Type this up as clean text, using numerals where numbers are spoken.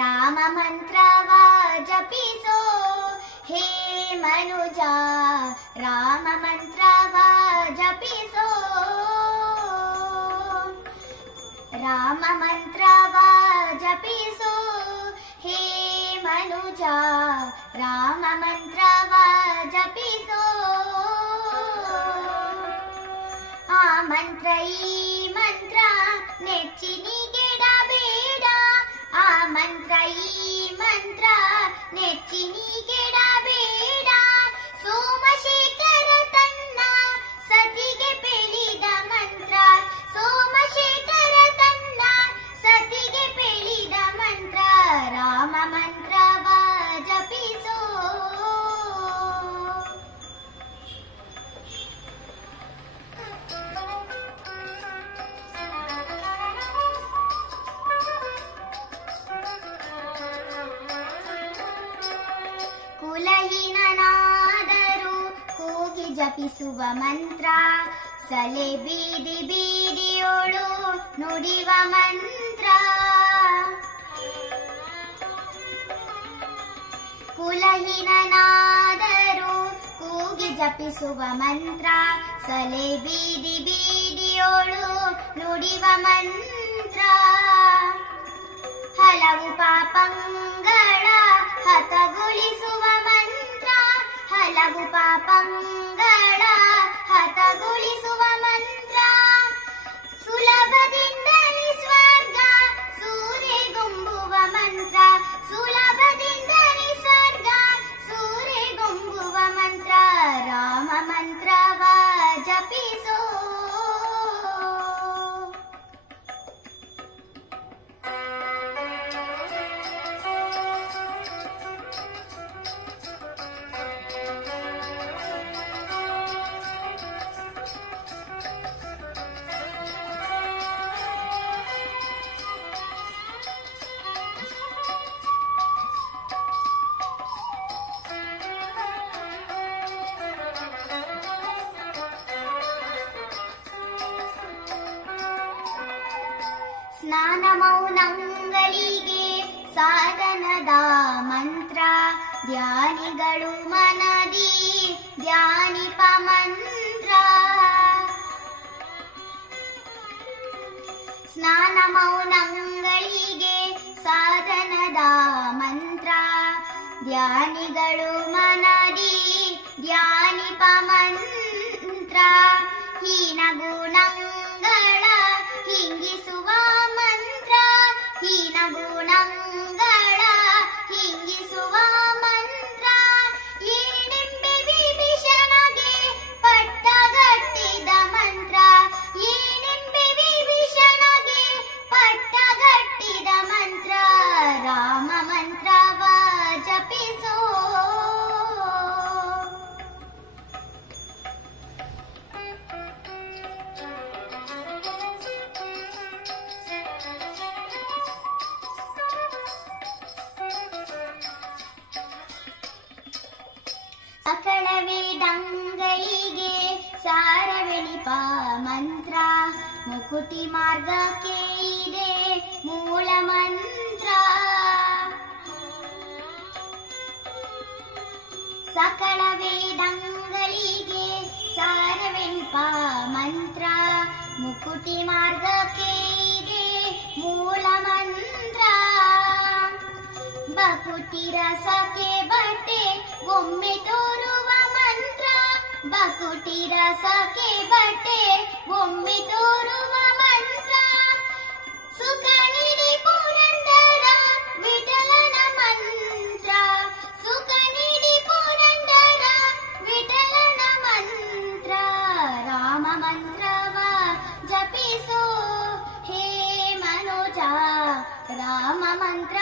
ರಾಮ ಮಂತ್ರವ ಜಪಿಸೋ ಹೇ ಮನುಜ, ರಾಮ ಮಂತ್ರವ ಜಪಿಸೋ. ರಾಮ ಮಂತ್ರವ ಜಪಿಸೋ ಹೇ ಮನುಜ, ರಾಮ ಮಂತ್ರವ ಜಪಿಸೋ. ಆ ಮಂತ್ರ ಈ ಮಂತ್ರ ನೆಚ್ಚಿನಿಗೆಡಬೇಡ, ಆ ಮಂತ್ರ ಈ ಮಂತ್ರ ನೆಚ್ಚಿನಿಗೆಡಬೇಡ. ಸೋಮಶೇಖರ ತನ್ನ ಸತಿಗೆ ಬೆಳೆದ ಮಂತ್ರ, ಸೋಮಶೇಖರ ತನ್ನ ಸತಿಗೆ ಬೆಳೆದ ಮಂತ್ರ. ರಾಮ ಮಂತ್ರವ ಜಪಿಸೋ. ಕುಲಹೀನನಾದರೂ ಕೂಗಿ ಜಪಿಸುವ ಮಂತ್ರ, ಸಲೆ ಬೀದಿ ಬೀದಿಯೋಳು ನುಡಿವ ಮಂತ್ರ. ಕುಲಹೀನನಾದರೂ ಕೂಗಿ ಜಪಿಸುವ ಮಂತ್ರ, ಸಲೆ ಬೀದಿ ಬೀದಿಯೋಳು ನುಡಿವ ಮಂತ್ರ. ಹಲವು ಪಾಪಂಗಳ ಹತಗೊಳಿಸುವ ಮಂತ್ರ, ಹಲವು ಪಾಪಂಗಳ ಹತಗೊಳಿಸುವ ಮಂತ್ರ. ಸುಲಭದಿಂದಲೇ ಸ್ವರ್ಗ ಸೂರೆಗೊಂಬುವ ಮಂತ್ರ, ಸುಲಭದಿಂದಲೇ ಸ್ವರ್ಗ ಸೂರೆಗೊಂಬುವ ಮಂತ್ರ. ರಾಮ ಮಂತ್ರವ ಜಪಿಸೋ. ಸ್ನಾನ ಮೌನಂಗಳಿಗೆ ಸಾಧನದ ಮಂತ್ರ, ಧ್ಯಾನಿಗಳು ಮನದಿ ಧ್ಯಾನಿಪ ಮಂತ್ರ. ಸ್ನಾನ ಮೌನಂಗಳಿಗೆ ಸಾಧನದ ಮಂತ್ರ, ಧ್ಯಾನಿಗಳು ಮನದಿ ಧ್ಯಾನಿಪ ಮಂತ್ರ. ಹೀನ ಗುಣಗಳ ಹಿಂಗಿಸುವ ಮಂತ್ರ, ಹೀನ ಗುಣಗಳ ಹಿಂಗಿಸುವ ಮಂತ್ರ. ಏನೆಂಬೆ ವಿಭೀಷಣಗೆ ಪಟ್ಟಗಟ್ಟಿದ ಮಂತ್ರ, ಏನೆಂಬೆ ವಿಭೀಷಣಗೆ ಪಟ್ಟಗಟ್ಟಿದ ಮಂತ್ರ. ರಾಮ ಮಂತ್ರವ ಜಪಿಸೋ. ಸಕಲ ವೇದಂಗಳಿಗೆ ಸಾರವೆಳಿಪ ಮಂತ್ರ, ಮುಕುತಿ ಮಾರ್ಗಕ್ಕೆ ಇದೆ ಮೂಲ ಮಂತ್ರ. ಸಕಲ ವೇದಂಗಳಿಗೆ ಸಾರವೆಳಿಪ ಮಂತ್ರ, ಮುಕುತಿ ಮಾರ್ಗಕ್ಕೆ ಇದೆ ಮೂಲ ಮಂತ್ರ. ಬಕುತಿ ರಸಕ್ಕೆ ಬಟ್ಟೆ ಒಮ್ಮೆ ತೋರುವ ಮಂತ್ರ, ಬಕುಟಿ ರಸಕ್ಕೆ ಬಟ್ಟೆ ಒಮ್ಮೆ ತೋರುವ ಮಂತ್ರ. ಸುಖ ನೀಡಿ ಪುರಂದರ ವಿಠಲನ ಮಂತ್ರ, ಸುಖ ನೀಡಿ ಪುರಂದರ ವಿಠಲನ ಮಂತ್ರ. ರಾಮ ಮಂತ್ರವ ಜಪಿಸೋ ಹೇ ಮನುಜ, ರಾಮ ಮಂತ್ರ